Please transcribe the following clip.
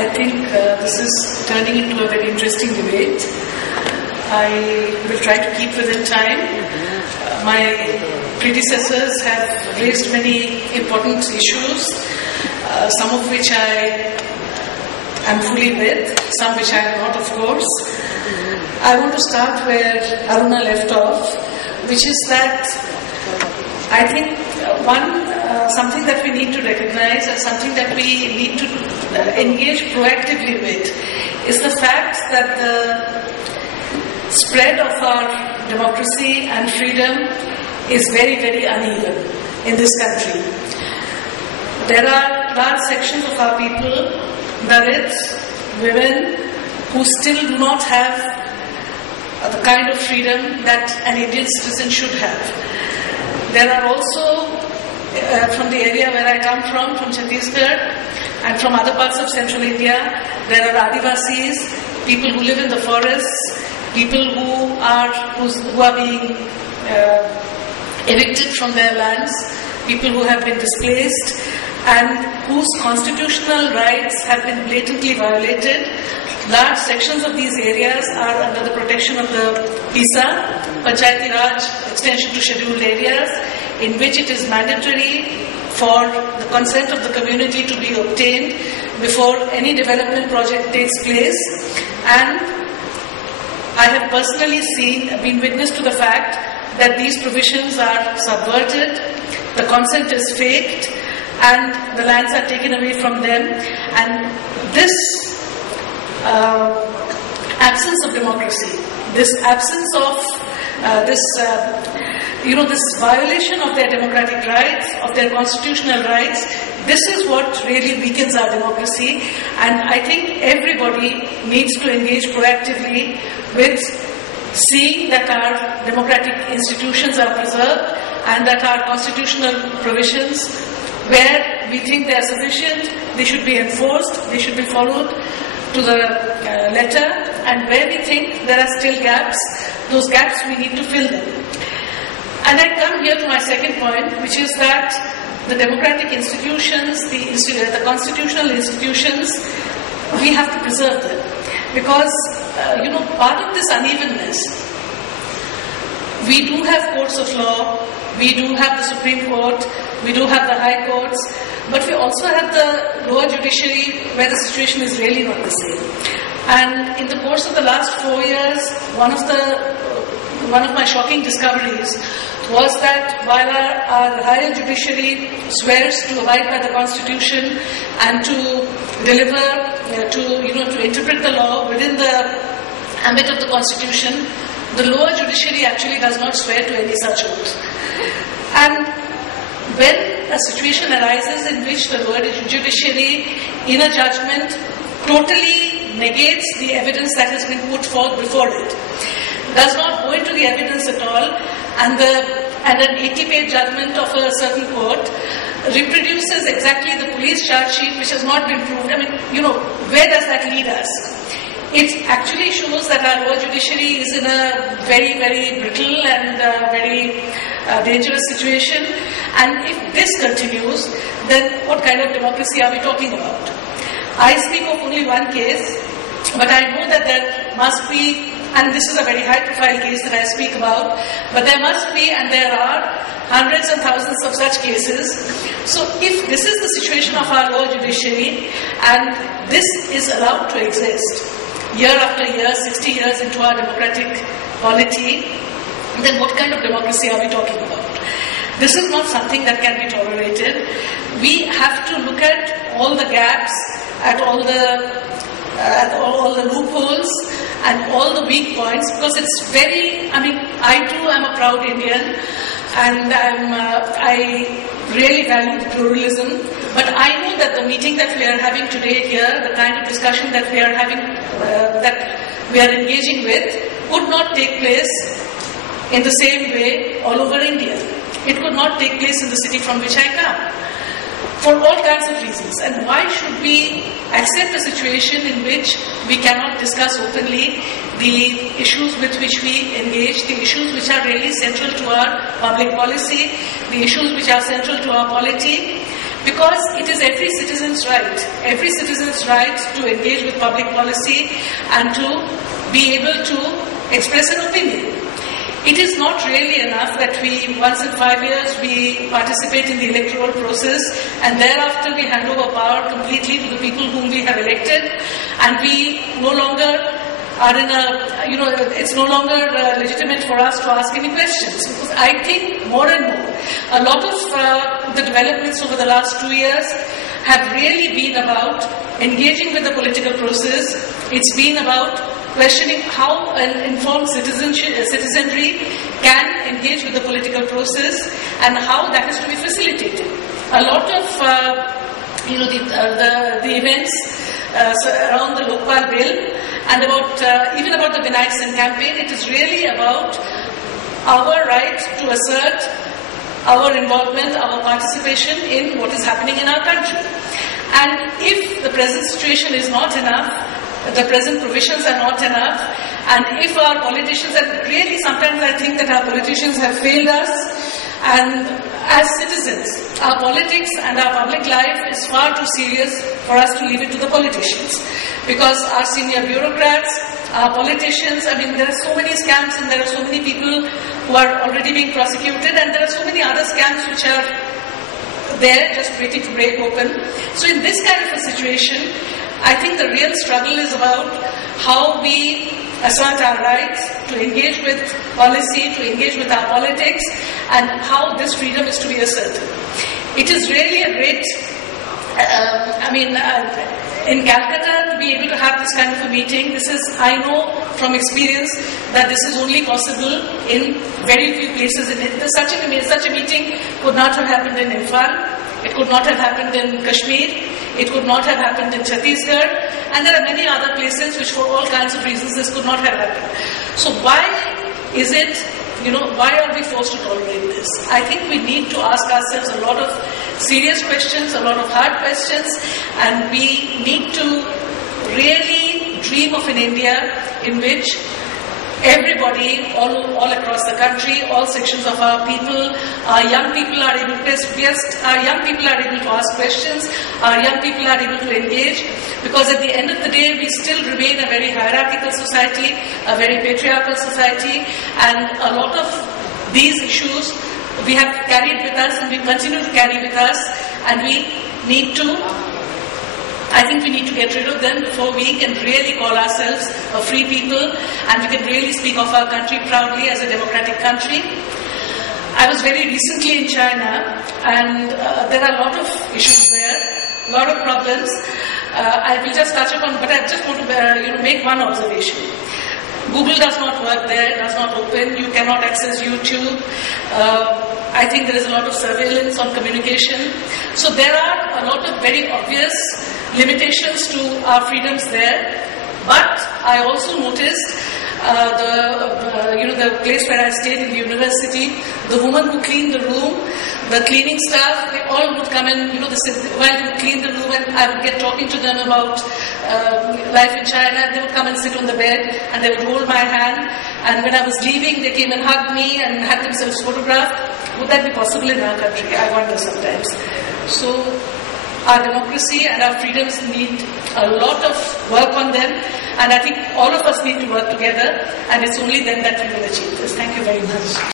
I think this is turning into a very interesting debate. I will try to keep within time. My predecessors have raised many important issues, some of which I am fully with, some which I am not, of course. I want to start where Aruna left off, which is that I think something that we need to recognize and something that we need to engage proactively with is the fact that the spread of our democracy and freedom is very, very uneven in this country. There are large sections of our people, Dalits, women, who still do not have the kind of freedom that an Indian citizen should have. There are also, from the area where I come from Chhattisgarh, and from other parts of central India, there are Adivasis, people who live in the forests, people who are being evicted from their lands, people who have been displaced, and whose constitutional rights have been blatantly violated. Large sections of these areas are under the protection of the PISA, Panchayati Raj Extension to Scheduled Areas, in which it is mandatory for the consent of the community to be obtained before any development project takes place. And I have personally been witness to the fact that these provisions are subverted, the consent is faked, and the lands are taken away from them. And this absence of democracy, this absence of this violation of their democratic rights, of their constitutional rights, this is what really weakens our democracy. And I think everybody needs to engage proactively with seeing that our democratic institutions are preserved and that our constitutional provisions, where we think they are sufficient, they should be enforced, they should be followed to the letter, and where we think there are still gaps, those gaps we need to fill them. And I come here to my second point, which is that the democratic institutions, the constitutional institutions, we have to preserve them. Because, part of this unevenness, we do have courts of law, we do have the Supreme Court, we do have the High Courts, but we also have the lower judiciary where the situation is really not the same. And in the course of the last 4 years, one of my shocking discoveries was that while our higher judiciary swears to abide by the Constitution and to deliver, to interpret the law within the ambit of the Constitution, the lower judiciary actually does not swear to any such oath. And when a situation arises in which the lower judiciary, in a judgment, totally negates the evidence that has been put forth before it, does not go into the evidence at all, and an 80-page judgment of a certain court reproduces exactly the police charge sheet which has not been proved. I mean, where does that lead us? It actually shows that our lower judiciary is in a very, very brittle and very dangerous situation. And if this continues, then what kind of democracy are we talking about? I speak of only one case, but I know that there must be, and this is a very high-profile case that I speak about, but there must be, and there are, hundreds and thousands of such cases. So if this is the situation of our lower judiciary, and this is allowed to exist, year after year, 60 years into our democratic polity, then what kind of democracy are we talking about? This is not something that can be tolerated. We have to look at all the gaps, at all the loopholes, and all the weak points, because it's very, I too am a proud Indian, and I really value pluralism, but I know that the meeting that we are having today here, the kind of discussion that we are having, that we are engaging with, could not take place in the same way all over India. It could not take place in the city from which I come, for all kinds of reasons. And why should we accept a situation in which we cannot discuss openly the issues with which we engage, the issues which are really central to our public policy, the issues which are central to our polity, Because it is every citizen's right to engage with public policy and to be able to express an opinion. It is not really enough that we, once in 5 years, we participate in the electoral process and thereafter we hand over power completely to the people whom we have elected, and we no longer are in a, it's no longer legitimate for us to ask any questions. Because I think more and more, a lot of the developments over the last 2 years have really been about engaging with the political process. It's been about questioning how an informed citizenry can engage with the political process and how that is to be facilitated. A lot of the events around the Lokpal bill and even about the Vinayak Sen campaign, it is really about our right to assert our involvement, our participation in what is happening in our country. And if the present situation is not enough, the present provisions are not enough, and if our politicians, and really sometimes I think that our politicians have failed us, and as citizens, our politics and our public life is far too serious for us to leave it to the politicians. Because our senior bureaucrats, our politicians, there are so many scams and there are so many people who are already being prosecuted, and there are so many other scams which are there just waiting to break open. So in this kind of a situation, I think the real struggle is about how we assert our rights to engage with policy, to engage with our politics, and how this freedom is to be asserted. It is really a great, in Calcutta, to be able to have this kind of a meeting, I know from experience that this is only possible in very few places. Such a meeting could not have happened in Imphal, it could not have happened in Kashmir, it could not have happened in Chhattisgarh, and there are many other places which for all kinds of reasons this could not have happened. So why is it, why are we forced to tolerate this? I think we need to ask ourselves a lot of serious questions, a lot of hard questions, and we need to really dream of an India in which everybody, all across the country, all sections of our people, our young people are able to ask questions, our young people are able to engage, because at the end of the day, we still remain a very hierarchical society, a very patriarchal society, and a lot of these issues we have carried with us and we continue to carry with us, and I think we need to get rid of them before we can really call ourselves a free people and we can really speak of our country proudly as a democratic country. I was very recently in China, and there are a lot of issues there, a lot of problems. I will just touch upon, but I just want to make one observation. Google does not work there, it does not open, you cannot access YouTube. I think there is a lot of surveillance on communication. So there are a lot of very obvious limitations to our freedoms there. But I also noticed the place where I stayed in the university, the woman who cleaned the room, the cleaning staff, they all would come in, while they would clean the room, and I would get talking to them about life in China. They would come and sit on the bed and they would hold my hand, and when I was leaving they came and hugged me and had themselves photographed. Would that be possible in our country? I wonder sometimes. So our democracy and our freedoms need a lot of work on them, and I think all of us need to work together, and it's only then that we will achieve this. Thank you very much.